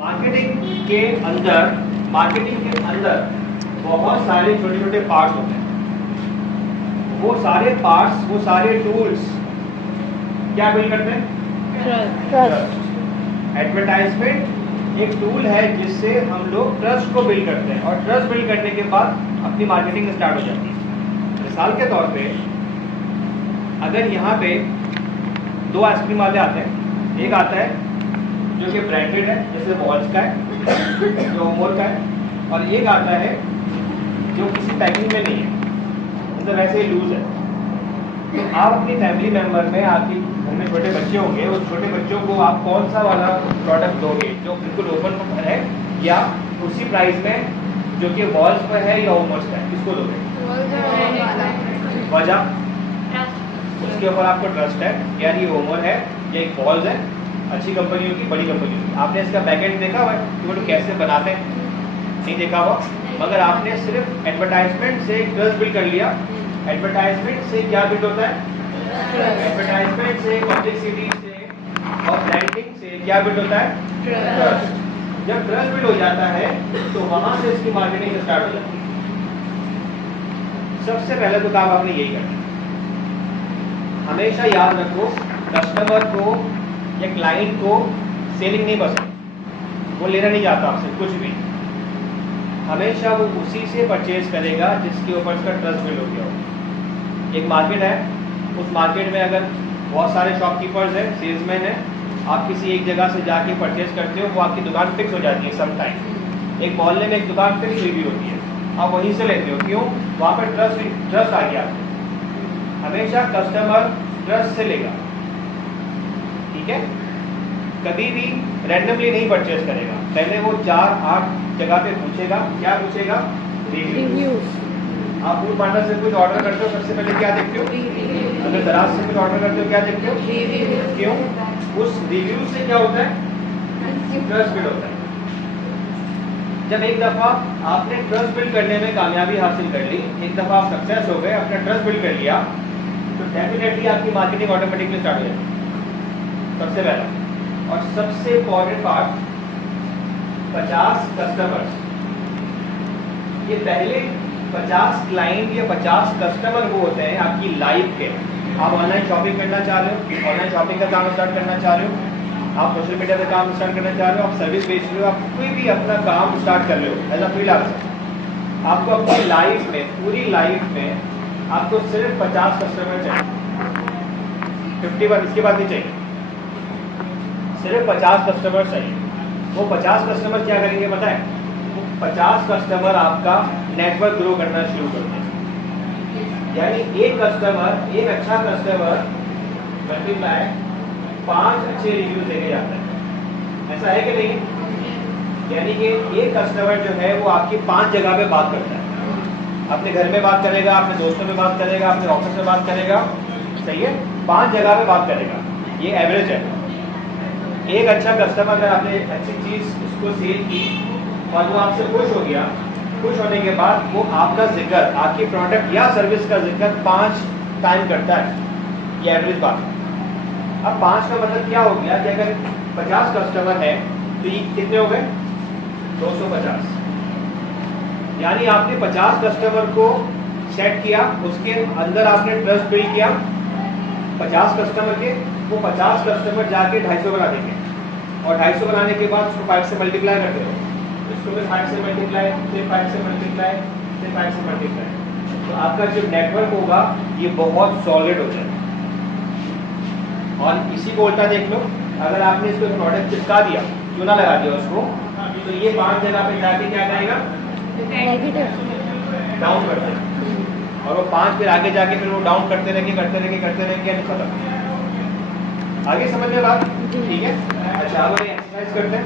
Marketing के अंदर बहुत सारे छोटे छोटे पार्ट्स होते हैं। वो सारे पार्ट्स, वो सारे टूल्स क्या बिल्ड करते हैं? ट्रस्ट। एडवर्टाइजमेंट एक टूल है जिससे हम लोग ट्रस्ट को बिल्ड करते हैं, और ट्रस्ट बिल्ड करने के बाद अपनी मार्केटिंग स्टार्ट हो जाती है। मिसाल के तौर पे अगर यहाँ पे दो आइसक्रीम वाले आते हैं, एक आता है जो कि ब्रांडेड है जैसे वॉल्स का है, जो ओमोर का है, और एक आता है जो किसी पैकिंग में नहीं है, मतलब वैसे ही लूज है। तो आप अपनी फैमिली मेंबर में, आपके घर में छोटे बच्चे होंगे, उस छोटे बच्चों को आप कौन सा वाला प्रोडक्ट दोगे जो बिल्कुल ओपन पर है, या उसी प्राइस में जो कि वॉल्स पर है या ओमोर्स का है, किसको दोगे? वजह उसके ऊपर आपको ट्रस्ट है, यार ये ओमोर है या एक वॉल्स है, अच्छी कंपनियों की, बड़ी कंपनियों की। आपने इसका बैकएंड देखा हुआ है कि वो कैसे बनाते हैं? नहीं देखा हुआ, मगर आपने सिर्फ एडवर्टाइजमेंट से ट्रस्ट बिल्ड कर लिया। एडवर्टाइजमेंट से क्या बिल्ड होता है? एडवर्टाइजमेंट से, पब्लिसिटी से और ब्रांडिंग से क्या बिल्ड होता है? ट्रस्ट। जब ट्रस्ट बिल्ड हो जाता है तो वहां से इसकी मार्केटिंग स्टार्ट हो जाती है। सबसे पहले तो काम आपने यही करना है, हमेशा याद रखो, कस्टमर को या क्लाइंट को सेलिंग नहीं पसंद, वो लेना नहीं चाहता आपसे कुछ भी। हमेशा वो उसी से परचेज करेगा जिसके ऊपर उसका ट्रस्ट बिल्ड हो गया हो। एक मार्केट है, उस मार्केट में अगर बहुत सारे शॉपकीपर्स हैं, सेल्समैन हैं, आप किसी एक जगह से जाके परचेज करते हो, वो आपकी दुकान फिक्स हो जाती है सम टाइम। एक मोहल्ले में एक दुकान फिक्स हुई भी होती है, आप वहीं से लेते हो, क्यों? वहाँ पर ट्रस्ट आ गया आपको। हमेशा कस्टमर ट्रस्ट से लेगा, ठीक है? कभी भी रैंडमली नहीं परचेज करेगा, पहले वो 4-8 जगह पे पूछेगा। क्या पूछेगा? रिव्यूज। आप फूड पार्टनर से कुछ ऑर्डर करते हो, सबसे पहले क्या देखते हो? अगर दराज से कुछ ऑर्डर करते हो, क्या देखते हो? क्यों? उस रिव्यू से क्या होता है? ट्रस्ट बिल्ड होता है। जब एक दफ़ा आपने ट्रस्ट बिल्ड करने में कामयाबी हासिल कर ली, एक दफ़ा आप सक्सेस हो गए, अपना ट्रस्ट बिल्ड कर लिया, तो डेफिनेटली आपकी मार्केटिंग ऑटोमेटिकली स्टार्ट हो जाती है। सबसे पहला और सबसे इम्पॉर्टेंट पार्ट, 50 कस्टमर्स। ये पहले 50 क्लाइंट या 50 कस्टमर वो होते हैं आपकी लाइफ के। आप ऑनलाइन शॉपिंग करना चाह रहे हो, ऑनलाइन शॉपिंग का काम स्टार्ट करना चाह रहे हो, आप सोशल मीडिया पे काम स्टार्ट करना चाह रहे हो, आप सर्विस बेच रहे हो, आप कोई भी अपना काम स्टार्ट कर रहे हो एज अ फ्रीलांसर, आपको अपनी लाइफ में, पूरी लाइफ में आपको सिर्फ 50 कस्टमर चाहिए। 51 इसके बाद नहीं चाहिए, सिर्फ 50 कस्टमर चाहिए। वो 50 कस्टमर क्या करेंगे पता है? वो 50 कस्टमर आपका नेटवर्क ग्रो करना शुरू कर देंगे। यानी एक कस्टमर, एक अच्छा कस्टमर मल्टीप्लाई 5 अच्छे रिव्यूज देके जाता है। ऐसा है कि नहीं? यानी कि एक कस्टमर जो है वो आपकी 5 जगह पे बात करता है। अपने घर में बात करेगा, अपने दोस्तों में बात करेगा, अपने ऑफिस में बात करेगा, सही है? 5 जगह पे बात करेगा, ये एवरेज है। एक अच्छा कस्टमर अगर आपने अच्छी चीज़ उसको सेल की और वो आपसे खुश हो गया, खुश होने के बाद वो आपका जिक्र, आपकी प्रोडक्ट या सर्विस का जिक्र 5 टाइम करता है, ये एवरेज बात। अब 5 का मतलब क्या हो गया कि अगर 50 कस्टमर है तो ये कितने हो गए? 250। यानी आपने 50 कस्टमर को सेट किया, उसके अंदर आपने ट्रस्ट बिल्ड किया 50 कस्टमर के, वो 50 कस्टमर जाके 250 बना देंगे, और 250 बनाने के बाद उसको 5 से मल्टीप्लाई कर दो, उसको भी 5 से मल्टीप्लाई, फिर 5 से मल्टीप्लाई, फिर 5 से मल्टीप्लाई, तो आपका जो नेटवर्क होगा ये बहुत सॉलिड हो जाएगा। और इसी को उल्टा देख लो, अगर आपने इसको प्रोडक्ट चिपका दिया, क्यों ना लगा दिया उसको, तो ये 5 जगह पे जाके क्या करेगा? डाउन कर देगा, और वो 5 फिर आगे जाके फिर वो डाउन करते रहेंगे, खत्म। आगे समझ में बात? ठीक है। अच्छा, अब एक्सरसाइज करते हैं।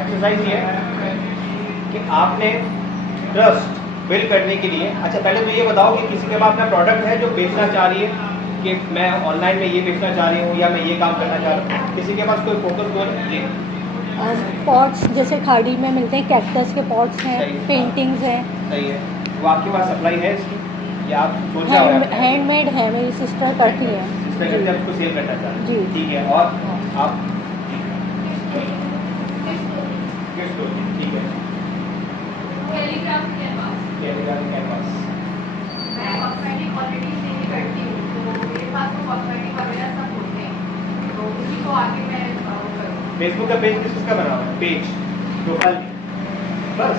एक्सरसाइज ये है कि आपने ट्रस्ट बिल्ड करने के लिए, अच्छा पहले तो ये बताओ कि किसी के पास अपना प्रोडक्ट है जो बेचना चाह रही है कि मैं ऑनलाइन में ये बेचना चाह रही हूँ या मैं ये काम करना चाह रहा हूँ, किसी के पास कोई फोकस गोल? पॉट्स जैसे खाड़ी में मिलते हैं, कैक्टस के पॉट्स हैं, पेंटिंग्स हैं। सही है। वो आपके पास सप्लाई है इसकी या आप सोचा हुआ है? हैंडमेड है, मेरी सिस्टर करती है। सिस्टर करती है, उसको सेल करना चाह रहे हैं? जी ठीक है। और आप कैलीग्राफी कैनवास। मैं कॉस्मेटिक ऑलरेडी सेल करती हूँ, तो मेरे पास तो कॉस्मेटिक वगैरह सब होते हैं, तो उसी को आगे मैं वो करूँ। फेसबुक का पेज किसका बना हुआ है? पेज प्रोफाइल बस।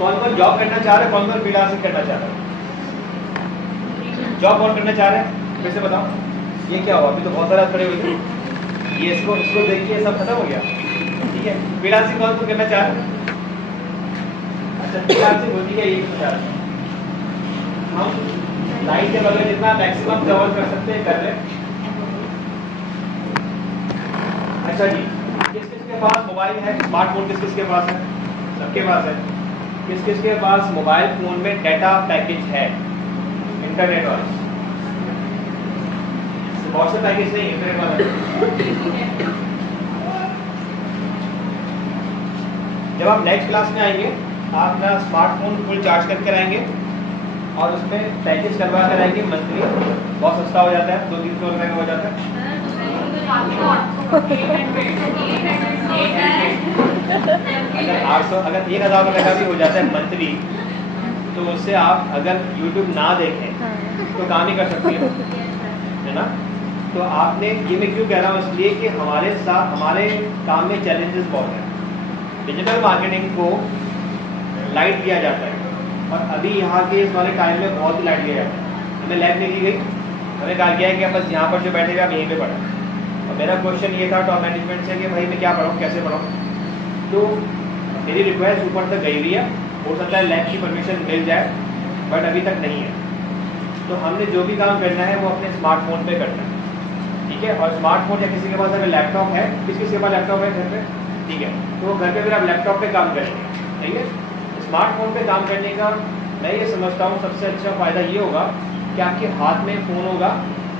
कौन कौन जॉब करना चाह रहा है, कौन कौन फ्रीलांसिंग करना चाह रहा है? जॉब कौन करना चाह रहे हैं फिर से बताओ। ये क्या हुआ, अभी तो बहुत सारा खड़े हुए थे, ये इसको देखिए सब खत्म हो गया। ठीक है, फ्रीलांसिंग कौन कौन करना चाह रहे हैं? अच्छा फ्रीलांसिंग होती है ये विचार, हम लाइट के बगैर जितना मैक्सिमम कवर कर सकते हैं कर रहे हैं। अच्छा जी, किस किस के पास मोबाइल है, स्मार्टफोन किस किस के पास है? सबके पास है। किस किस के पास मोबाइल फोन में डाटा पैकेज है, इंटरनेट वाला? व्हाट्सएप पैकेज नहीं, इंटरनेट वाला। जब आप नेक्स्ट क्लास में आएंगे आप अपना स्मार्टफोन फुल चार्ज करके आएंगे और उसमें पैकेज करवा कर आएंगे मंथली, बहुत सस्ता हो जाता है, 200-300 रुपये का हो जाता है। अगर 800 अगर 1000 रुपये का भी हो जाता है मंथली, तो उससे आप अगर YouTube ना देखें तो काम ही कर सकते हैं, है ना? तो आपने ये मैं क्यों कह रहा हूँ, इसलिए कि हमारे साथ हमारे काम में चैलेंजेस बहुत हैं। डिजिटल मार्केटिंग को लाइट लिया जाता है और अभी यहाँ के इस वाले टाइम में बहुत ही लाइट लिया जाता है। हमें लाइट नहीं दी गई, हमें कहा गया है कि बस यहाँ पर जो बैठेगा आप यहीं पे पढ़ें। और मेरा क्वेश्चन ये था टॉप मैनेजमेंट से कि भाई मैं क्या पढ़ाऊँ, कैसे पढ़ाऊँ? तो मेरी रिक्वेस्ट ऊपर तक गई हुई है, हो सकता है लैब की परमिशन मिल जाए, बट अभी तक नहीं है। तो हमने जो भी काम करना है वो अपने स्मार्टफोन पे करना है, ठीक है? और स्मार्टफोन या किसी के पास अगर लैपटॉप है, किसके पास लैपटॉप है घर पे, ठीक है, तो वो घर पे फिर आप लैपटॉप पे काम करेंगे, ठीक है? स्मार्टफोन पे काम करने का मैं ये समझता हूँ सबसे अच्छा फ़ायदा ये होगा कि आपके हाथ में फ़ोन होगा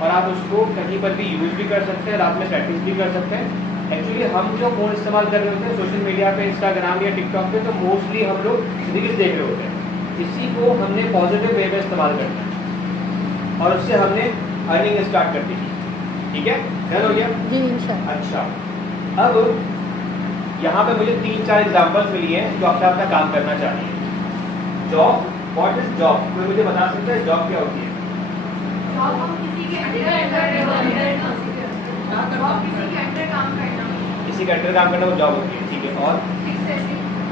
और आप उसको कहीं पर भी यूज़ भी कर सकते हैं, रात में प्रैक्टिस भी कर सकते हैं। एक्चुअली हम जो फ़ोन इस्तेमाल कर रहे होते हैं सोशल मीडिया पे, इंस्टाग्राम या टिकटॉक पे, तो मोस्टली हम लोग रील्स देख रहे होते हैं। इसी को हमने पॉजिटिव वे में इस्तेमाल करना है और उससे हमने अर्निंग स्टार्ट कर दी, ठीक है? डन हो गया जी इंशाल्लाह। अच्छा, अब यहाँ पे मुझे 3-4 एग्जांपल्स मिली हैं जो अपना अपना काम करना चाहती हैं। Job, what is job? कोई मुझे बता सकता है जॉब क्या होती है? जॉब हम किसी के अंडर काम करना, किसी का अंडर काम करना वो जॉब होती है, ठीक है? और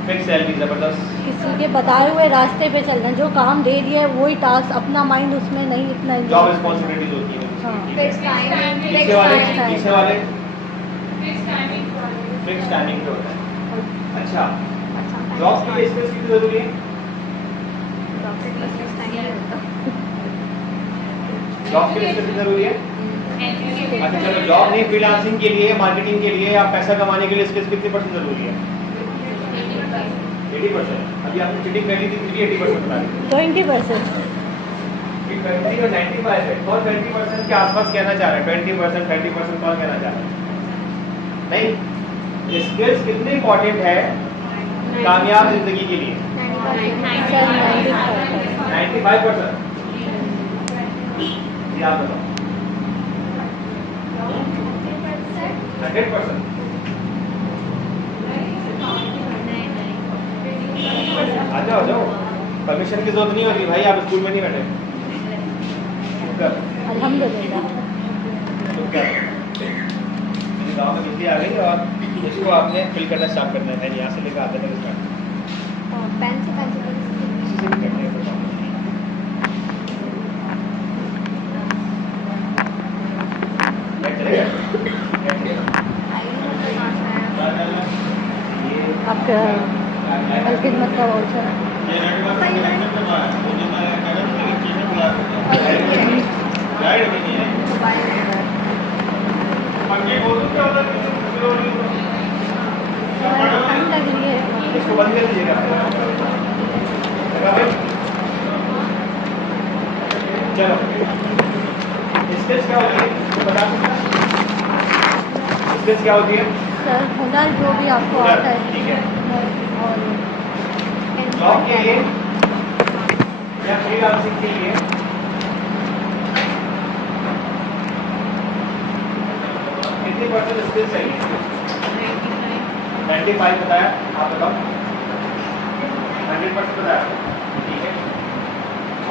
फिक्स सैलरी, ज़बरदस्त। किसी के बताए हुए रास्ते पे चलना, जो काम दे दिया है वही टास्क, अपना माइंड उसमें नहीं इतना जॉब रिस्पॉन्सिबिलिटीज होती है, हाँ। ठीक है? पीछे वाले फिक्स टाइमिंग पे होता है। अच्छा, जॉब के लिए स्किल्स कितनी जरूरी है? जॉब के लिए स्किल्स कितनी जरूरी है? अच्छा चलो, जॉब नहीं, फ्रीलांसिंग के लिए, मार्केटिंग के लिए या पैसा कमाने के लिए स्किल्स कितनी % जरूरी है? 80%। अभी आपने चीटिंग कर ली थी, 80% बता रही 20%। 20 और 95 है, कौन 20% के आसपास कहना चाह रहा है? 20%, 30% कौन कहना चाह रहा है? नहीं, स्किल्स कितने इंपॉर्टेंट है कामयाब जिंदगी के लिए? 95%। जी आप बताओ। 100%। आ जाओ, परमिशन की जरूरत नहीं होती भाई, आप स्कूल में नहीं बैठे। अल्हम्दुलिल्लाह। तो क्या मेरे गाँव में बिजली आ गई और इसको आपने फिल करना स्टार्ट करना है, यहाँ से लेकर आते हैं स्टार्ट पेन से करने का काम। नेट चलेगा? नेट चलेगा? ये आपका खिदमत का वाउचर लग रही है। इसको बंद कर दीजिएगा। चलो, स्किल्स क्या होती है बता सकते हैं? स्किल्स क्या होती है? सर हुनर जो भी आपको आता है, ठीक है। और जॉब के लिए या फ्रीलांसिंग के लिए कितनी % स्किल्स चाहिए? 95 बताया, आप बताओ। 100% बताया आपको, ठीक है।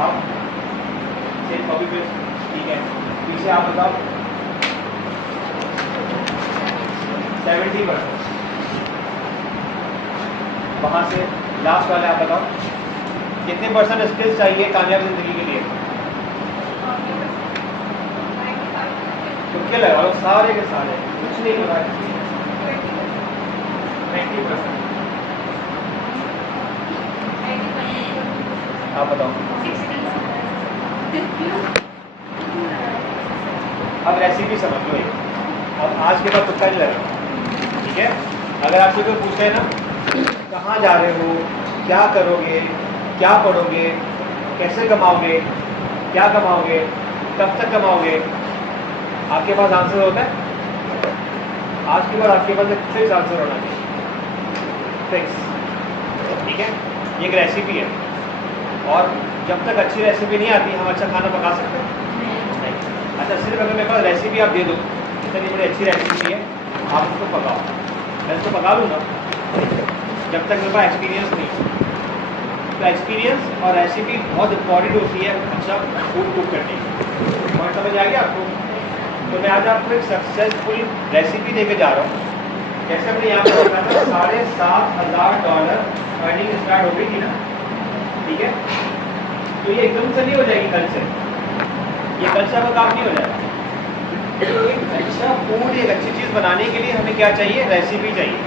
आप सेम कॉपी पेस्ट, ठीक है। पीछे आप बताओ 70%। वहाँ से लास्ट वाले आप बताओ कितने % स्किल्स चाहिए कामयाब जिंदगी के लिए? तो क्या लगा लो सारे के सारे, कुछ नहीं लगा 90%। आप बताओ। अब रेसिपी समझ लो एक। अब आज के बाद तुक्का नहीं लगा, ठीक है। अगर आपसे कोई पूछे ना कहाँ जा रहे हो, क्या करोगे, क्या पढ़ोगे, कैसे कमाओगे, क्या कमाओगे, कब तक कमाओगे, आपके पास आंसर होता है? आज के बाद आपके पास एक फिक्स आंसर होना चाहिए, फिक्स, ठीक है। ये एक रेसिपी है और जब तक अच्छी रेसिपी नहीं आती हम अच्छा खाना पका सकते हैं नहीं। अच्छा सिर्फ अगर मेरे पास रेसिपी आप दे दो, इतनी बड़ी अच्छी रेसिपी है, आप उसको पकाओ, मैं उसको पका लूँगा जब तक मेरे पास एक्सपीरियंस नहीं हो। तो एक्सपीरियंस और रेसिपी बहुत इंपॉर्टेंट होती है अच्छा फूड कुक करने की। और समझ आ गया आपको? तो मैं आज आपको एक सक्सेसफुल रेसिपी देके जा रहा हूँ। जैसे हमने यहाँ पर देखा था $7,500 अर्निंग स्टार्ट हो गई थी ना, ठीक है। तो ये एकदम से नहीं हो जाएगी कल से, ये कल से आपका काम नहीं हो जाएगा। एक अच्छा फूड, एक अच्छी चीज़ बनाने के लिए हमें क्या चाहिए? रेसिपी चाहिए।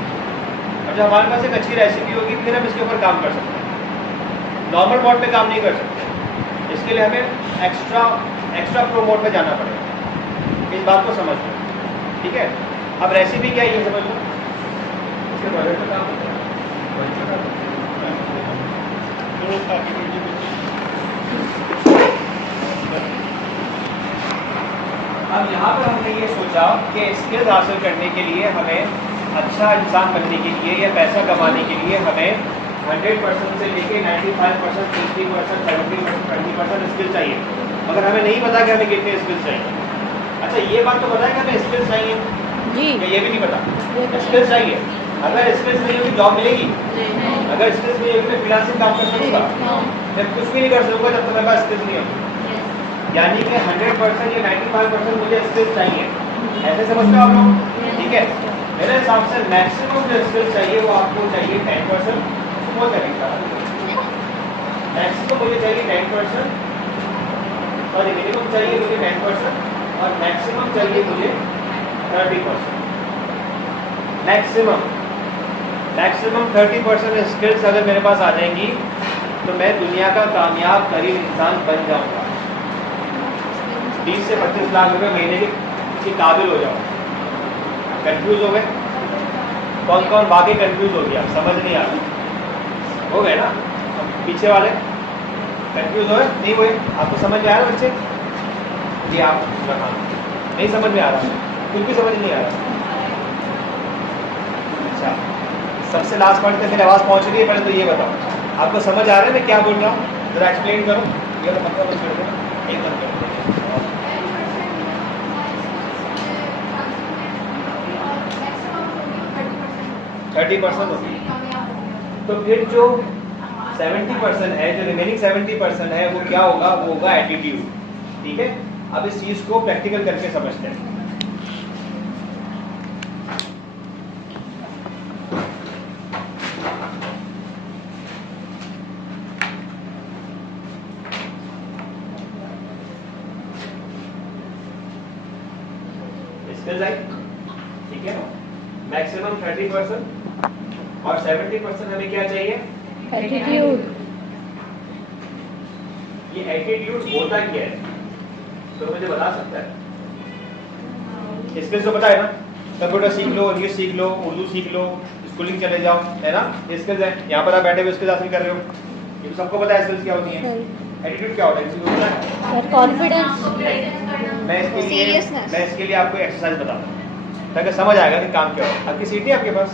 और जब हमारे पास एक अच्छी रेसिपी होगी फिर हम इसके ऊपर काम कर सकते हैं। नॉर्मल मोड पे काम नहीं कर सकते, इसके लिए हमें एक्स्ट्रा प्रो मोड में जाना पड़ेगा। इस बात को समझ लो, ठीक है। अब रेसिपी क्या है ये समझ लो, इसके बजट का काम होता है। अब यहाँ पर हमने ये सोचा कि स्किल्स हासिल करने के लिए हमें अच्छा इंसान बनने के लिए या पैसा कमाने के लिए हमें 100% से लेके 95%, 60%, 70%, 20% स्किल चाहिए। मगर हमें नहीं पता कि हमें कितने स्किल्स चाहिए। अच्छा ये बात तो पता है कि हमें स्किल्स चाहिए जी, या ये भी नहीं पता? स्किल्स चाहिए। अगर स्किल्स नहीं होगी जॉब मिलेगी? अगर स्किल्स नहीं होगी मैं फ्रीलांसिंग काम कर सकूँगा? मैं कुछ भी नहीं कर सकूँगा जब तक मेरे पास स्किल्स नहीं होगी। यानी कि 100% या 95% मुझे स्किल्स चाहिए, ऐसे समझते हो आप लोग? ठीक है। मेरे हिसाब से मैक्सिमम जो स्किल्स चाहिए वो आपको चाहिए 10%। वो तरीका मैक्सिमम मुझे चाहिए 10%, सॉरी मिनिमम चाहिए मुझे 10% और मैक्सिमम चाहिए मुझे 30%। मैक्सिमम 30% स्किल्स अगर मेरे पास आ जाएंगी तो मैं दुनिया का कामयाब तरीन इंसान बन जाऊंगा। 20 से 25 लाख रुपए महीने के काबिल हो जाऊंगा। कंफ्यूज हो गए? कौन कौन बाकी कंफ्यूज हो गया? समझ नहीं आ रहा? हो गए ना? पीछे वाले कंफ्यूज हो गए? नहीं हुए? आपको समझ में आ रहा बच्चे? जी आप रखा नहीं समझ में आ रहा, कुछ भी समझ नहीं आ रहा। अच्छा सबसे लास्ट पॉइंट पे मेरी आवाज़ पहुंच रही है, पहले तो ये बताओ आपको समझ आ रहा है मैं क्या बोल रहा हूँ? जरा एक्सप्लेन करो। ये तो मतलब छोड़ दो, एक मिनट करो। 30% होगी तो फिर जो 70% है, जो रिमेनिंग 70% है वो क्या होगा? वो होगा एटीट्यूड, ठीक है। अब इस चीज को प्रैक्टिकल करके समझते हैं। स्किल्स आई, ठीक है। मैक्सिमम 30% और 70% हमें क्या चाहिए? एटीट्यूड। ये एटीट्यूड होता क्या है तो मुझे बता सकता है? स्किल्स तो पता है ना, कंप्यूटर सीख लो, इंग्लिश सीख लो, उर्दू सीख लो, स्कूलिंग चले जाओ, है ना? ये स्किल्स है। यहाँ पर आप बैठे हुए स्किल्स हासिल कर रहे हो, ये तो सबको पता है स्किल्स क्या होती हैं। एटीट्यूड क्या होता है? सर कॉन्फिडेंस, मैं इसके लिए आपको एक्सरसाइज बताता हूँ ताकि समझ आएगा कि काम क्या हो। आपकी सीट है आपके पास?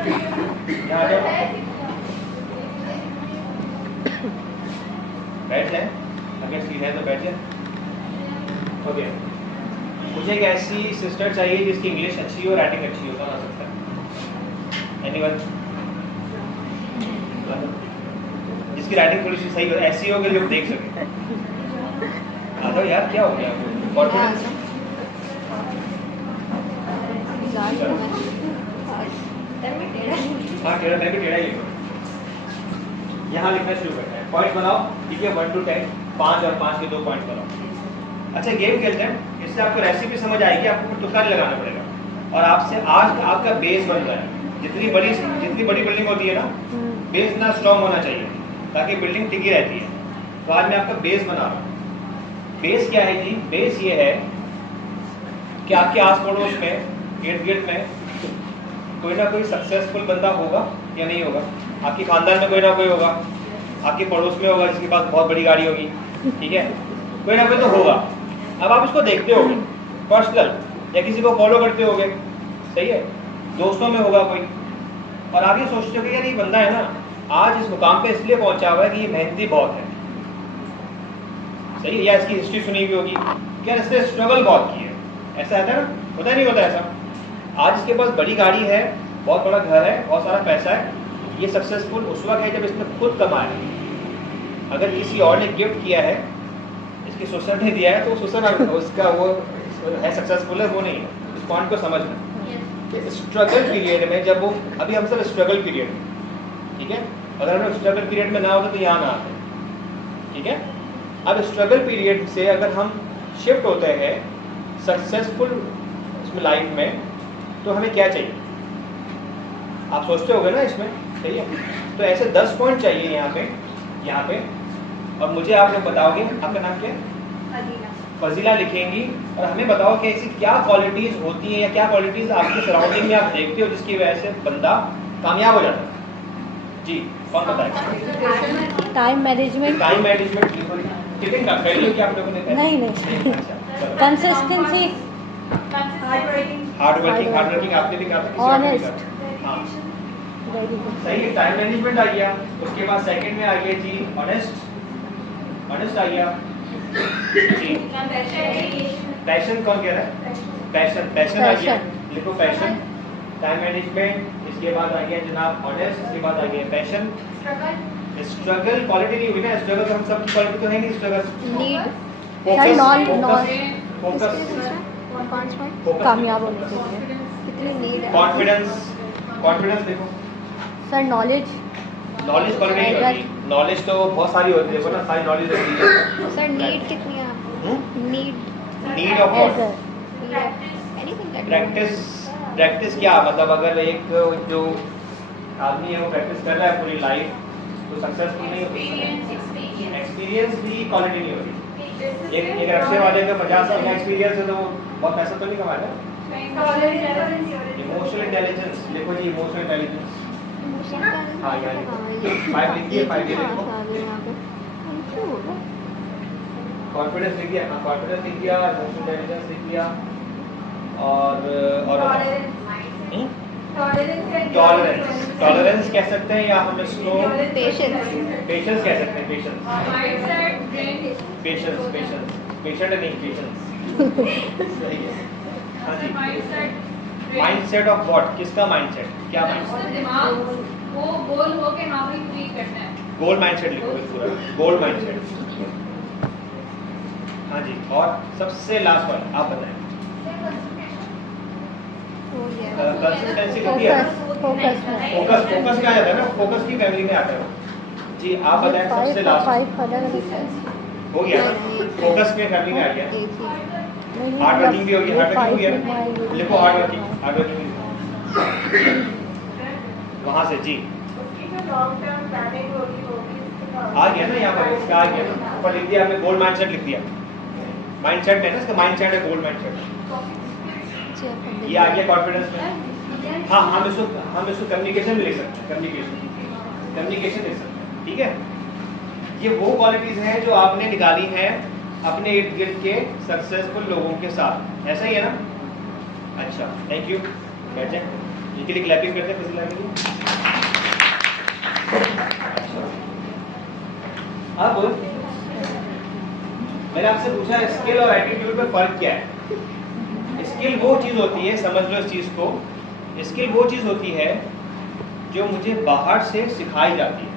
यहाँ आ जाओ, बैठ जाए, अगर सीट है तो बैठ जाए। ओके, मुझे एक ऐसी सिस्टर चाहिए जिसकी इंग्लिश अच्छी हो, राइटिंग अच्छी हो। कौन आ सकता है? एनीवन? उसकी राइटिंग थोड़ी सी सही हो, ऐसी हो कि लोग देख सके। आ जाओ यार, क्या हो गया कॉन्फिडेंस? हाँ टेढ़ा, मैं भी टेढ़ा ही लिखूँ। यहाँ लिखना शुरू करना है, पॉइंट बनाओ, ठीक है, 1 to 10, 5 और 5 के 2 पॉइंट बनाओ। अच्छा गेम खेलते हैं, इससे आपको रेसिपी समझ आएगी, आपको तुक्का नहीं लगाना पड़ेगा और आपसे आज आपका बेस बन रहा है। जितनी बड़ी बिल्डिंग होती है ना, बेस ना स्ट्रॉन्ग होना चाहिए ताकि बिल्डिंग टिकी रहती है। तो आज मैं आपका बेस बना रहा हूँ। बेस क्या है जी? बेस ये है कि आपके आस पड़ोस में, इर्द गिर्द में कोई ना कोई सक्सेसफुल बंदा होगा या नहीं होगा। आपके खानदान में कोई ना कोई होगा, आपके पड़ोस में होगा जिसके पास बहुत बड़ी गाड़ी होगी, ठीक है, कोई ना कोई तो होगा। अब आप इसको देखते होगे पर्सनल, या किसी को फॉलो करते होगे, सही है, दोस्तों में होगा कोई, और आप ये सोचते हो कि यार ये बंदा है ना, आज इस मुकाम पे इसलिए पहुंचा हुआ है कि ये मेहनती बहुत है, सही है, या इसकी हिस्ट्री सुनी हुई होगी कि यार इसने स्ट्रगल बहुत की है। ऐसा है ना, होता नहीं होता ऐसा? आज इसके पास बड़ी गाड़ी है, बहुत बड़ा घर है, बहुत सारा पैसा है, ये सक्सेसफुल उस वक्त है जब इसने खुद कमाया। अगर किसी और ने गिफ्ट किया है, इसके सोशल ने दिया है, तो सोशल उसका वो है सक्सेसफुल है, वो नहीं है। इस पॉइंट को समझना। स्ट्रगल पीरियड में जब वो, अभी हम सब स्ट्रगल पीरियड में, ठीक है, अगर हम स्ट्रगल पीरियड में ना होते तो यहाँ ना आते, ठीक है। अब स्ट्रगल पीरियड से अगर हम शिफ्ट होते हैं सक्सेसफुल इसमें लाइफ में, तो हमें क्या चाहिए? आप सोचते होगे ना इसमें, सही है। तो ऐसे 10 पॉइंट चाहिए यहाँ पे, और मुझे आप लोग बताओगे, आपका नाम क्या है? फजीला लिखेंगी, और हमें बताओ कि ऐसी क्या क्वालिटीज होती हैं या क्या क्वालिटीज आपके सराउंडिंग में आप देखते हो जिसकी वजह से बंदा कामयाब हो जाता है। जी, कौन बताएगा? Time management. टाइम मैनेजमेंट कितने का कर लिया कि आप लोगों ने? नहीं। अच्छा, कंसिस्टेंसी, हार्ड वर्किंग आपने भी कहा था, ऑनेस्ट, हाँ वेरी गुड। सही है। टाइम मैनेजमेंट आ गया, उसके बाद सेकंड में आ गया जी ऑनेस्ट आ गया जी। पैशन कौन कह रहा है? पैशन आ गया, लिखो पैशन। टाइम मैनेजमेंट, इसके बाद आ गया जनाब ऑनेस्ट, इसके बाद आ गया पैशन। स्ट्रगल क्वालिटी नहीं हुई ना, स्ट्रगल तो हम सब की क्वालिटी तो है नहीं। स्ट्रगल नीड, फोकस, कामयाब होने के लिए कितनी नीड है। कॉन्फिडेंस देखो सर, नॉलेज क्वालिटी नहीं होती। नॉलेज तो बहुत सारी होती है, देखो ना, सारी नॉलेज होती है। सर नीड कितनी है आपको? Need of what? प्रैक्टिस क्या मतलब? अगर एक जो आदमी है वो प्रैक्टिस कर रहा है पूरी लाइफ, तो सक्सेसफुल नहीं होती। एक्सपीरियंस भी क्वालिटी नहीं होती। एक रिक्शे वाले का 50 साल का एक्सपीरियंस है तो वो बहुत पैसा तो नहीं कमा रहा। इमोशनल इंटेलिजेंस लिखो जी, इमोशनल इंटेलिजेंस। हाँ यार 5 लिखिए, 5 लिखो। कॉन्फिडेंस लिख दिया, हाँ कॉन्फिडेंस लिख दिया, इमोशनल इंटेलिजेंस लिख दिया, और टॉलरेंस कह सकते हैं, या हम इसको पेशेंस कह सकते हैं। पेशेंट नहीं, पेशेंस सही है। हाँ जी, माइंडसेट ऑफ व्हाट? किसका माइंडसेट? क्या माइंडसेट? दिमाग वो गोल हो के हाँ भाई पूरी करना है। गोल माइंडसेट लिखो पूरा, गोल माइंडसेट। हाँ जी, और सबसे लास्ट वाला आप बताएं। कंसिस्टेंसी कितनी है? फोकस क्या आता है ना, फोकस की फैमिली में आता है जी। आप बताएं सबसे लास्ट। हो गया ना, फोकस में फैमिली में आ गया। हार्ड वर्किंग भी होगी, हार्ड वर्किंग भी है, लिखो हार्ड वर्किंग वहां से जी आ गया ना, यहाँ पर इसका आ गया ना, ऊपर लिख दिया हमने, गोल्ड माइंडसेट लिख दिया। माइंडसेट में ना, इसका माइंडसेट है गोल्ड माइंडसेट। ये आ गया कॉन्फिडेंस में। हाँ, हम इसको कम्युनिकेशन भी लिख सकते हैं, कम्युनिकेशन लिख सकते हैं, ठीक है। ये वो क्वालिटीज हैं जो आपने निकाली हैं अपने इर्द गिर्द के सक्सेसफुल लोगों के साथ, ऐसा ही है ना? अच्छा, थैंक यू। बैठ जाए, इनके लिए क्लैपिंग करते हैं, फजीला के लिए। अब मैंने आपसे पूछा स्किल और एटीट्यूड में फर्क क्या है? स्किल वो चीज़ होती है, समझ लो इस चीज़ को, स्किल वो चीज़ होती है जो मुझे बाहर से सिखाई जाती है।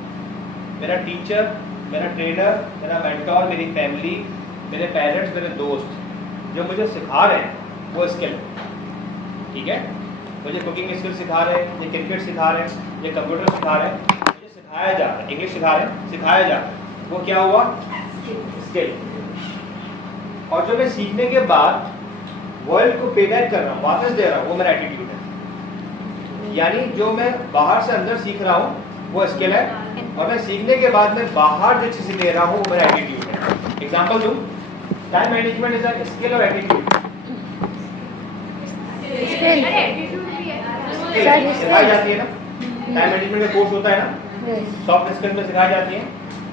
मेरा टीचर, मेरा ट्रेनर, मेरा मेंटोर, मेरी फैमिली, मेरे पेरेंट्स, मेरे दोस्त जो मुझे सिखा रहे हैं वो स्किल, ठीक है। मुझे कुकिंग स्किल सिखा रहे हैं, ये क्रिकेट सिखा रहे हैं, ये कंप्यूटर सिखा रहे हैं, मुझे सिखाया जा रहा है, इंग्लिश सिखा रहे हैं, सिखाया जा रहा है, वो क्या हुआ? स्किल। और जो मैं सीखने के बाद वर्ल्ड को पे बैक कर रहा हूँ, वापस दे रहा हूँ, वो मेरा एटीट्यूड है। यानी जो मैं बाहर से अंदर सीख रहा हूँ वो स्किल है, और मैं सीखने के बाद में बाहर जो चीज़ें दे रहा हूँ वो मेरा एटीट्यूड है। एग्जाम्पल दूँ, time management is a skill और एटीट्यूड। सिखाई जाती है ना, टाइम मैनेजमेंट का कोर्स होता है ना, सॉफ्ट स्किल में सिखाई जाती है।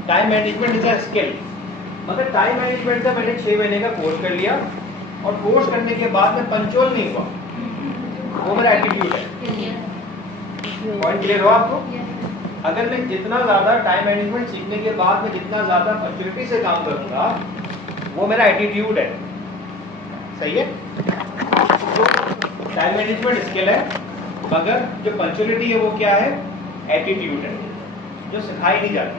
Time management is a skill, मगर टाइम मैनेजमेंट का मैंने 6 महीने का कोर्स कर लिया और कोर्स करने के बाद में पंचुअल नहीं हुआ, वो मेरा एटीट्यूड है। पॉइंट क्लियर हो आपको? अगर मैं जितना ज़्यादा टाइम मैनेजमेंट सीखने के बाद में जितना ज़्यादा पंचुअलिटी से काम करूँगा वो मेरा एटीट्यूड है, सही है। तो टाइम मैनेजमेंट स्किल है, मगर जो पंचुअलिटी है वो क्या है? एटीट्यूड है, जो सिखाई नहीं जाती।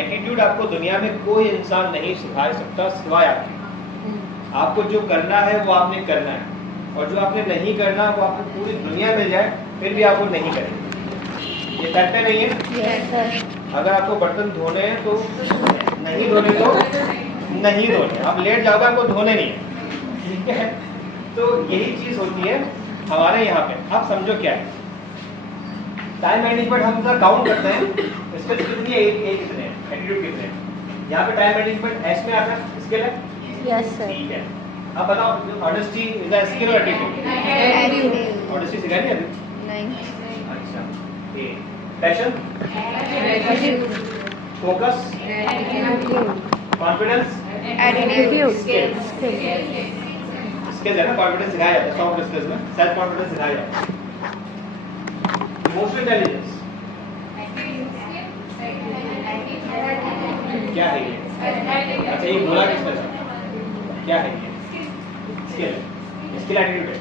एटीट्यूड आपको दुनिया में कोई इंसान नहीं सिखा सकता सिवाय आपके। आपको जो करना है वो आपने करना है, और जो आपने नहीं करना वो आपको पूरी दुनिया मिल जाए फिर भी आप वो नहीं करेंगे। ये फैक्ट है, नहीं है? Yes, sir. अगर आपको बर्तन धोने हैं तो नहीं धोने तो नहीं धोने, आप लेट जाओगे, आपको धोने नहीं है, ठीक है। तो यही चीज़ होती है हमारे यहाँ पे। आप समझो क्या है टाइम मैनेजमेंट, हम सब काउंट करते हैं इसके कितनी है, एक कितने हैं, एटीट्यूड कितने हैं। यहाँ पे टाइम मैनेजमेंट एस में आता है, स्किल है, Yes, sir. ठीक है। अब बताओ, ऑनेस्टी इज अ स्किल और एटीट्यूड? ऑनेस्टी सिखाई नहीं अभी? नहीं. अच्छा, ये passion, focus, confidence, Attitude. Skill. Skill. Skill है ना, कॉन्फिडेंस सिखाया जाता है सॉफ्ट स्किल्स में, सेल्फ कॉन्फिडेंस सिखाया जाता है। इमोशनल इंटेलिजेंस क्या है ये? अच्छा, ये बोला किसने था? क्या है ये? स्किल है, स्किल एटीट्यूड है।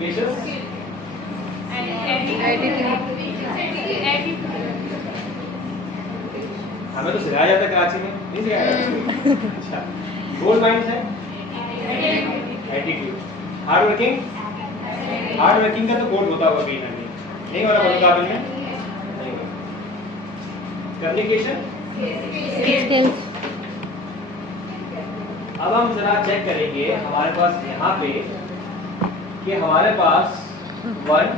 पेशेंस, हमें तो सिखाया जाता है कराची में, नहीं सिखाया जाता। अच्छा, गोल माइंड है, attitude. Hard working, hard working का तो कोड होता होगा कहीं ना कहीं, नहीं वाला बोलता आपने? नहीं। Communication, Skills. अब हम जरा चेक करेंगे हमारे पास यहाँ पे कि हमारे पास 1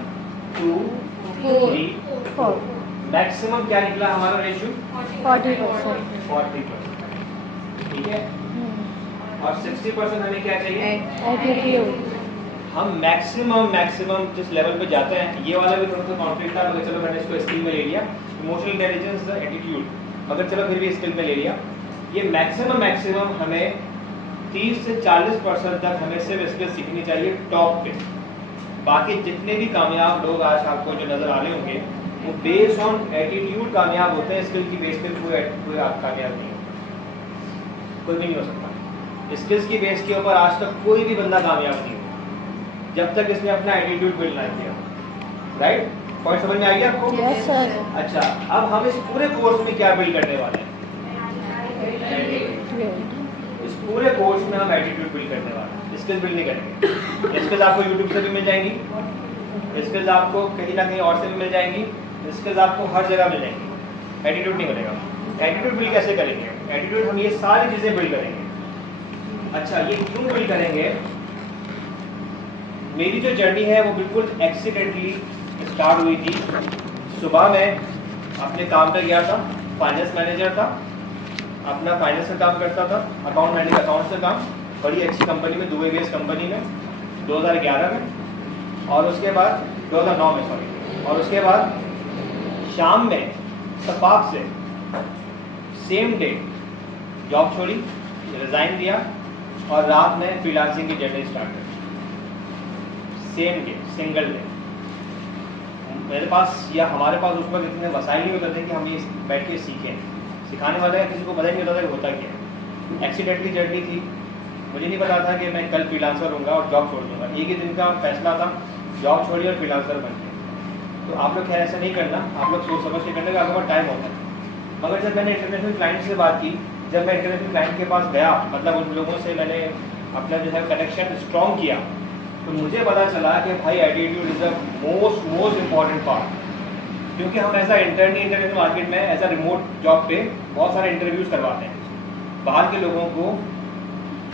2 3 4. मैक्सिमम क्या निकला हमारा रेशियो? 40%. 40%, ठीक है। और 60% हमें क्या चाहिए? Attitude. हम मैक्सिमम जिस लेवल पे जाते हैं, ये वाला भी थोड़ा सा कॉन्फ्लिक्ट था, मगर चलो मैंने इसको स्किल में ले लिया, इमोशनल इंटेलिजेंस, एटीट्यूड, मगर चलो फिर भी स्किल में ले लिया। ये मैक्सिमम हमें 30 से 40% तक हमें सिर्फ स्किल सीखनी चाहिए टॉप पे। बाकी जितने भी कामयाब लोग आज आपको जो नज़र आ रहे होंगे वो बेस्ड ऑन एटीट्यूड कामयाब होते हैं, स्किल की बेस पे कोई आप कामयाब नहीं होता, कोई भी नहीं हो सकता। स्किल्स की बेस के ऊपर आज तक कोई भी बंदा कामयाब नहीं हुआ जब तक इसने अपना एटीट्यूड बिल्ड ना किया। राइट? पॉइंट समझ में आ गया आपको? Yes, sir. अच्छा, अब हम इस पूरे कोर्स में क्या बिल्ड करने वाले हैं? Great. इस पूरे कोर्स में हम एटीट्यूड बिल्ड करने वाले हैं, स्किल्स बिल्ड नहीं करेंगे। स्किल्स आपको यूट्यूब से भी मिल जाएंगी, स्किल्स आपको कहीं ना कहीं और से भी मिल जाएंगी, स्किल्स आपको हर जगह मिल जाएंगी, एटीट्यूड नहीं मिलेगा। एटीट्यूड बिल्ड कैसे करेंगे? एटीट्यूड हम ये सारी चीज़ें बिल्ड करेंगे। अच्छा, ये क्यों बिल्ड करेंगे? मेरी जो जर्नी है वो बिल्कुल एक्सीडेंटली स्टार्ट हुई थी। सुबह मैं अपने काम पे गया था, फाइनेंस मैनेजर था, अपना फाइनेंस का काम करता था, अकाउंट मैनेजर अकाउंट से काम, बड़ी अच्छी कंपनी में, दुबई बेस्ड कंपनी में 2011 में, और उसके बाद 2009 में सॉरी, और उसके बाद शाम में सफाक से सेम डे जॉब छोड़ी, रिज़ाइन दिया और रात में फ्रीलांसिंग की जर्नी स्टार्ट की। Same day, single day. मेरे पास या हमारे पास उस वक्त इतने वसाइल नहीं होते थे कि हम ये बैठ के सीखें। सिखाने वाले का किसी को पता ही नहीं होता था कि होता क्या है। एक्सीडेंटली जर्नी थी, मुझे नहीं पता था कि मैं कल फ्रीलांसर होऊंगा और जॉब छोड़ दूंगा। एक ही दिन का फैसला था, जॉब छोड़ी और फ्रीलांसर बन गया। तो आप लोग खैर ऐसा नहीं करना, आप लोग सोच समझ के करने का आपके पास टाइम होता है। मगर जब मैंने इंटरनेशनल क्लाइंट से बात की, जब मैं इंटरनेशनल क्लाइंट के पास गया, मतलब उन लोगों से मैंने अपना जो है कनेक्शन स्ट्रॉन्ग किया, तो मुझे पता चला कि भाई attitude is the most important part. क्योंकि हम ऐसा इंटरनेशनल मार्केट में ऐसा रिमोट जॉब पे बहुत सारे इंटरव्यूज़ करवाते हैं। बाहर के लोगों को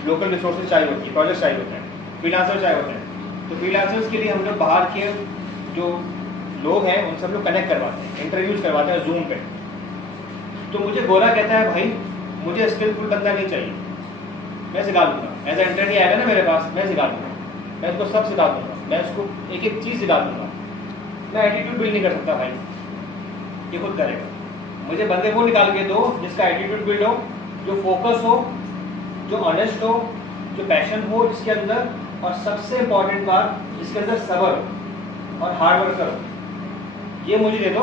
लोकल रिसोर्सेज चाहिए होती है, प्रोजेक्ट चाहिए होते हैं, फ्रीलांसर चाहिए होते हैं। तो फ्रीलांसर्स के लिए हम लोग बाहर के जो लोग हैं उनसे हम लोग कनेक्ट करवाते हैं, इंटरव्यूज़ करवाते हैं जूम पे। तो मुझे गोरा कहता है भाई मुझे स्किलफुल बंदा नहीं चाहिए, मैं सिखा दूँगा। एज ए इंटरव्यू आएगा ना मेरे पास, मैं सिखा दूँगा, मैं उसको सब सिखा दूँगा, मैं उसको एक एक चीज़ सिखा दूँगा। मैं एटीट्यूड बिल्ड नहीं कर सकता भाई, ये खुद करेगा। मुझे बंदे को निकाल के दो जिसका एटीट्यूड बिल्ड हो, जो फोकस हो, जो ऑनेस्ट हो, जो पैशन हो जिसके अंदर, और सबसे इम्पॉर्टेंट बात जिसके अंदर सब्र और हार्ड वर्क करो। ये मुझे दे दो,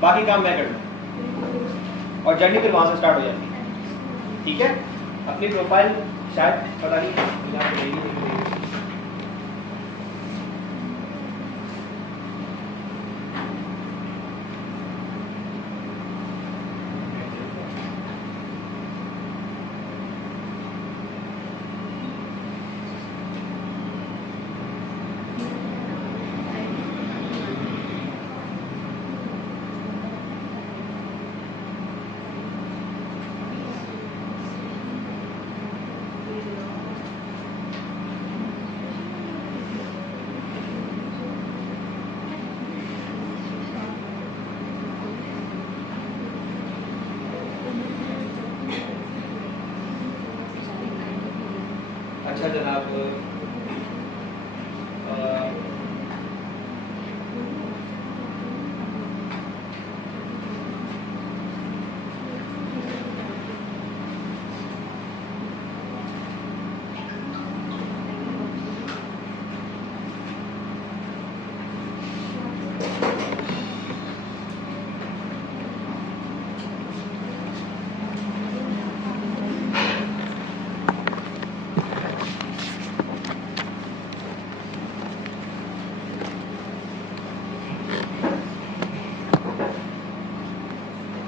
बाकी काम मैं कर लूँ, और जर्नी फिर वहाँ से स्टार्ट हो जाती है। ठीक है, अपनी प्रोफाइल शायद पता नहीं यहाँ पे रहेगी। अच्छा जनाब,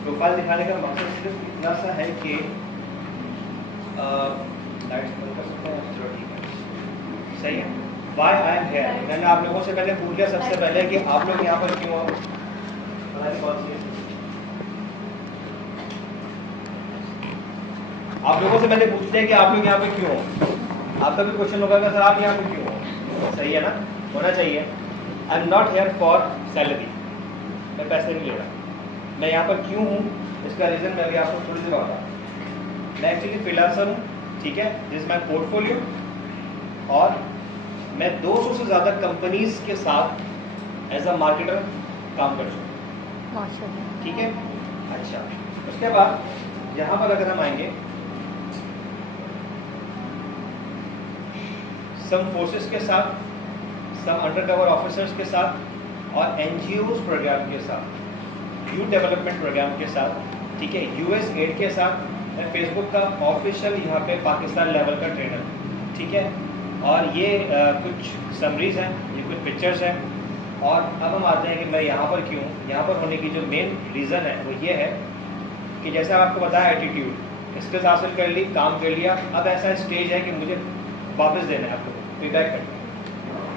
प्रोफाइल दिखाने का मकसद सिर्फ इतना सा है कि लाइट्स बंद कर सकते हैं, चलो ठीक है, सही है। वाई आई एम हेयर, मैंने आप लोगों से पहले पूछ लिया सबसे पहले कि आप लोग यहाँ पर क्यों हो। आप लोगों से मैंने पूछ लिया कि आप लोग यहाँ पर क्यों हो। आपका भी क्वेश्चन होगा कि सर आप यहाँ पर क्यों हो, सही है ना, होना चाहिए। I am not here for salary, मैं पैसे नहीं ले रहा। मैं यहाँ पर क्यों हूँ इसका रीज़न मैं अभी आपको थोड़ी सी बताता हूँ। मैं एक्चुअली फ्रीलांसर हूँ, ठीक है, दिस इज माय पोर्टफोलियो, और मैं 200 से ज़्यादा कंपनीज के साथ एज अ मार्केटर काम कर चुका हूँ, ठीक है। अच्छा, उसके बाद यहाँ पर अगर हम आएंगे, सम फोर्सेस के साथ, सम अंडरकवर ऑफिसर्स के साथ, और NGOs प्रोग्राम के साथ, यूथ डेवलपमेंट प्रोग्राम के साथ, ठीक है, US एड के साथ, मैं फेसबुक का ऑफिशियल यहाँ पे पाकिस्तान लेवल का ट्रेनर, ठीक है। और ये कुछ समरीज हैं, ये कुछ पिक्चर्स हैं। और अब हम आते हैं कि मैं यहाँ पर क्यों, यहाँ पर होने की जो मेन रीज़न है वो ये है कि जैसे आपको बताया एटीट्यूड, स्किल्स हासिल कर ली, काम कर लिया, अब ऐसा स्टेज है कि मुझे वापस देना है आपको, पेबैक करना है।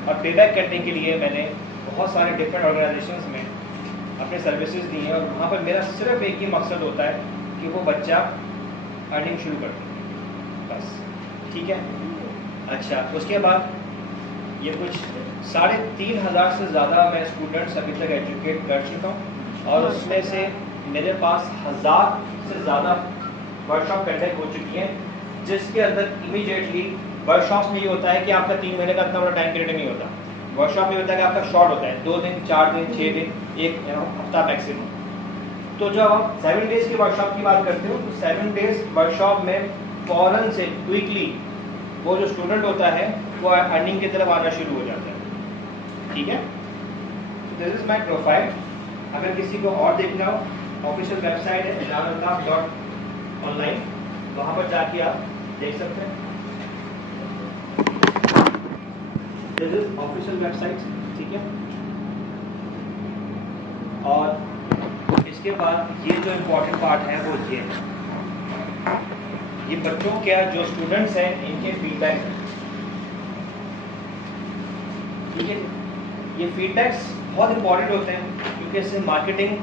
और पेबैक करने के लिए मैंने बहुत सारे डिफरेंट ऑर्गेनाइजेशंस में अपने सर्विसेज दी हैं, और वहाँ पर मेरा सिर्फ एक ही मकसद होता है कि वो बच्चा अर्निंग शुरू कर दे, बस, ठीक है। अच्छा, उसके बाद ये कुछ 3,500 से ज़्यादा मैं स्टूडेंट्स अभी तक एजुकेट कर चुका हूँ, और उसमें से मेरे पास 1000 से ज़्यादा वर्कशॉप कंडक्ट हो चुकी हैं, जिसके अंदर इमीडिएटली वर्कशॉप में ये होता है कि आपका 3 महीने का इतना बड़ा टाइम पीरियड नहीं होता। वर्कशॉप में होता है कि आपका शॉर्ट होता है, 2 दिन, 4 दिन, 6 दिन, 1 हफ्ता मैक्सिमम। तो जब आप 7 डेज़ की वर्कशॉप की बात करते हो, तो 7 डेज़ वर्कशॉप में फ़ौरन से क्विकली वो जो स्टूडेंट होता है वो अर्निंग की तरफ आना शुरू हो जाता है, ठीक है। This is my profile. अगर किसी को और देखना हो, ऑफिशियल वेबसाइट है ijanaltaf.online, वहाँ पर जाके आप देख सकते हैं। दिस इज ऑफिशियल वेबसाइट, ठीक है। उसके बाद ये जो इम्पोर्टेंट पार्ट है वो ये बच्चों क्या जो स्टूडेंट्स हैं इनके फीडबैक हैं, ठीक है। ये फीडबैक्स बहुत इंपॉर्टेंट होते हैं क्योंकि इससे मार्केटिंग,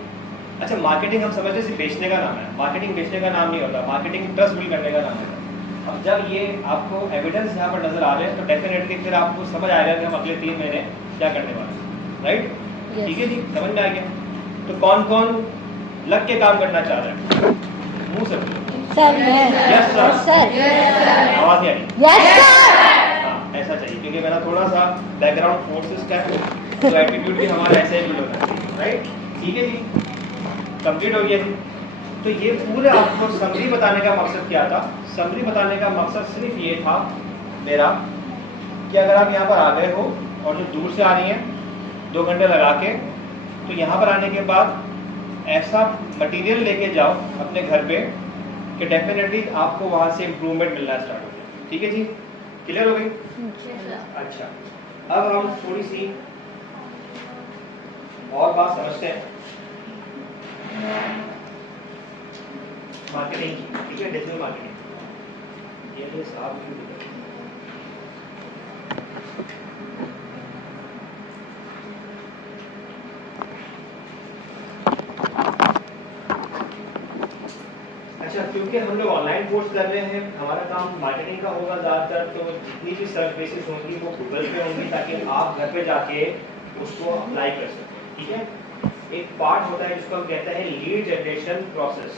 अच्छा मार्केटिंग हम समझते हैं सिर्फ बेचने का नाम है, मार्केटिंग बेचने का नाम नहीं होता, मार्केटिंग ट्रस्ट बिल्ड करने का नाम होता है। अब जब ये आपको एविडेंस यहाँ पर नजर आ रहे हैं तो डेफिनेटली फिर आपको समझ आएगा कि हम अगले 3 महीने क्या करने वाले हैं, राइट? ठीक है जी, समझ में आ गया। तो कौन कौन लग के काम करना चाह रहा है? मुंह से सर यस सर, सर आवाज नहीं आ रही? Yes sir. हाँ, ऐसा चाहिए क्योंकि मेरा थोड़ा सा बैकग्राउंड फोर्सेस का है तो एटीट्यूड भी हमारा ऐसे ही होना चाहिए, राइट? ठीक है जी, कंप्लीट हो गया जी। तो ये पूरे आपको समरी बताने का मकसद क्या था? समरी बताने का मकसद सिर्फ ये था मेरा कि अगर आप यहाँ पर आ गए हो और जो दूर से आ रही हैं 2 घंटे लगा के, तो यहाँ पर आने के बाद ऐसा मटेरियल लेके जाओ अपने घर पे कि डेफिनेटली आपको वहाँ से इम्प्रूवमेंट मिलना स्टार्ट हो जाए। ठीक है जी, क्लियर हो गई? अच्छा, अब हम थोड़ी सी और बात समझते हैं मार्केटिंग की, ठीक है, डिजिटल मार्केटिंग। ये तो साहब क्यों दिख रहे हैं? अच्छा, क्योंकि हम लोग ऑनलाइन कोर्स कर रहे हैं, हमारा काम मार्केटिंग का होगा ज़्यादातर, तो जितनी भी सर्च बेसिस होंगी वो गूगल पे होंगी ताकि आप घर पे जाके उसको अप्लाई कर सकें। ठीक है, एक पार्ट होता है जिसको हम कहते हैं लीड जनरेशन प्रोसेस।